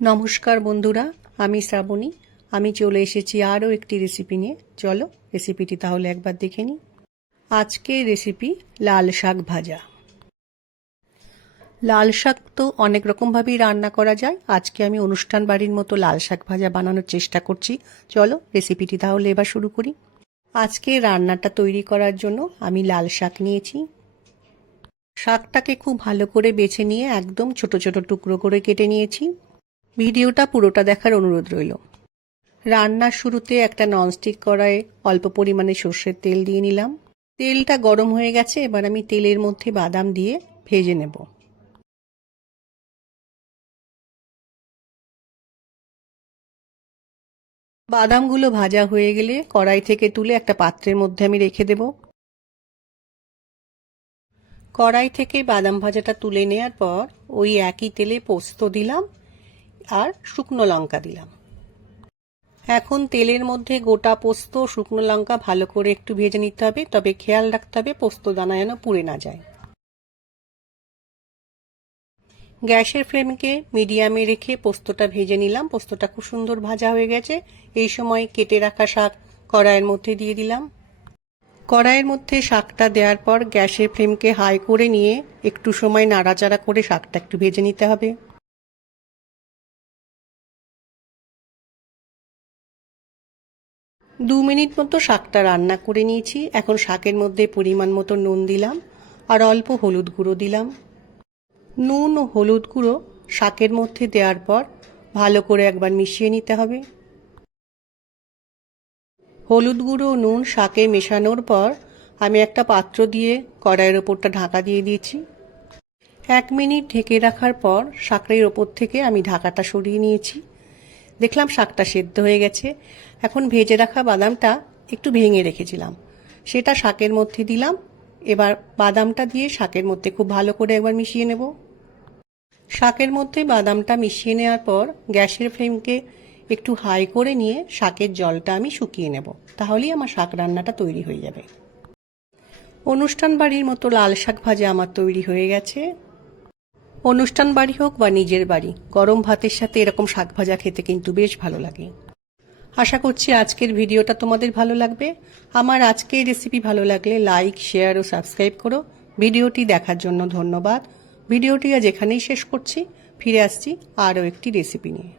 নমস্কার বন্ধুরা, আমি শ্রাবণী। আমি চলে এসেছি আরও একটি রেসিপি নিয়ে। চলো রেসিপিটি তাহলে একবার দেখে নিই। আজকের রেসিপি লাল শাক ভাজা। লাল শাক তো অনেক রকমভাবেই রান্না করা যায়। আজকে আমি অনুষ্ঠান বাড়ির মতো লাল শাক ভাজা বানানোর চেষ্টা করছি। চলো রেসিপিটি তাহলে এবার শুরু করি। আজকে রান্নাটা তৈরি করার জন্য আমি লাল শাক নিয়েছি। শাকটাকে খুব ভালো করে বেছে নিয়ে একদম ছোট ছোট টুকরো করে কেটে নিয়েছি। ভিডিওটা পুরোটা দেখার অনুরোধ রইল। রান্নার শুরুতে একটা ননস্টিক কড়াইয়ে অল্প পরিমাণে সর্ষের তেল দিয়ে নিলাম। তেলটা গরম হয়ে গেছে, এবার আমি তেলের মধ্যে বাদাম দিয়ে ভেজে নেব। বাদামগুলো ভাজা হয়ে গেলে কড়াই থেকে তুলে একটা পাত্রের মধ্যে আমি রেখে দেব। কড়াই থেকে বাদাম ভাজাটা তুলে নেওয়ার পর ওই একই তেলে পোস্ত দিলাম আর শুকনো লঙ্কা দিলাম। এখন তেলের মধ্যে গোটা পোস্ত, শুকনো লঙ্কা ভালো করে একটু ভেজে নিতে হবে, তবে খেয়াল রাখতে হবে পোস্ত দানা যেন পুড়ে না যায়। গ্যাসের ফ্লেমকে মিডিয়ামে রেখে পোস্তটা ভেজে নিলাম। পোস্তটা খুব সুন্দর ভাজা হয়ে গেছে। এই সময় কেটে রাখা শাক কড়াইয়ের মধ্যে দিয়ে দিলাম। কড়াইয়ের মধ্যে শাকটা দেওয়ার পর গ্যাসের ফ্লেমকে হাই করে নিয়ে একটু সময় নাড়াচাড়া করে শাকটা একটু ভেজে নিতে হবে। 2 মিনিট মতো শাকটা রান্না করে নিয়েছি। এখন শাকের মধ্যে পরিমাণ মতো নুন দিলাম আর অল্প হলুদ গুঁড়ো দিলাম। নুন ও হলুদ গুঁড়ো শাকের মধ্যে দেওয়ার পর ভালো করে একবার মিশিয়ে নিতে হবে। হলুদ গুঁড়ো ও নুন শাকে মেশানোর পর আমি একটা পাত্র দিয়ে কড়াইয়ের ওপরটা ঢাকা দিয়ে দিয়েছি। 1 মিনিট ঢেকে রাখার পর শাকের ওপর থেকে আমি ঢাকাটা সরিয়ে নিয়েছি। দেখলাম শাকটা সেদ্ধ হয়ে গেছে। এখন ভেজে রাখা বাদামটা একটু ভেঙে রেখেছিলাম, সেটা শাকের মধ্যে দিলাম। এবার বাদামটা দিয়ে শাকের মধ্যে খুব ভালো করে একবার মিশিয়ে নেব। শাকের মধ্যে বাদামটা মিশিয়ে নেওয়ার পর গ্যাসের ফ্লেমকে একটু হাই করে নিয়ে শাকের জলটা আমি শুকিয়ে নেব, তাহলেই আমার শাক রান্নাটা তৈরি হয়ে যাবে। অনুষ্ঠান বাড়ির মতো লাল শাক ভাজা আমার তৈরি হয়ে গেছে। অনুষ্ঠান বাড়ি হোক বা নিজের বাড়ি, গরম ভাতের সাথে এরকম শাক ভাজা খেতে কিন্তু বেশ ভালো লাগে। আশা করছি আজকের ভিডিওটা তোমাদের ভালো লাগবে। আমার আজকের রেসিপি ভালো লাগলে লাইক, শেয়ার ও সাবস্ক্রাইব করো। ভিডিওটি দেখার জন্য ধন্যবাদ। ভিডিওটি আজ এখানেই শেষ করছি। ফিরে আসছি আরও একটি রেসিপি নিয়ে।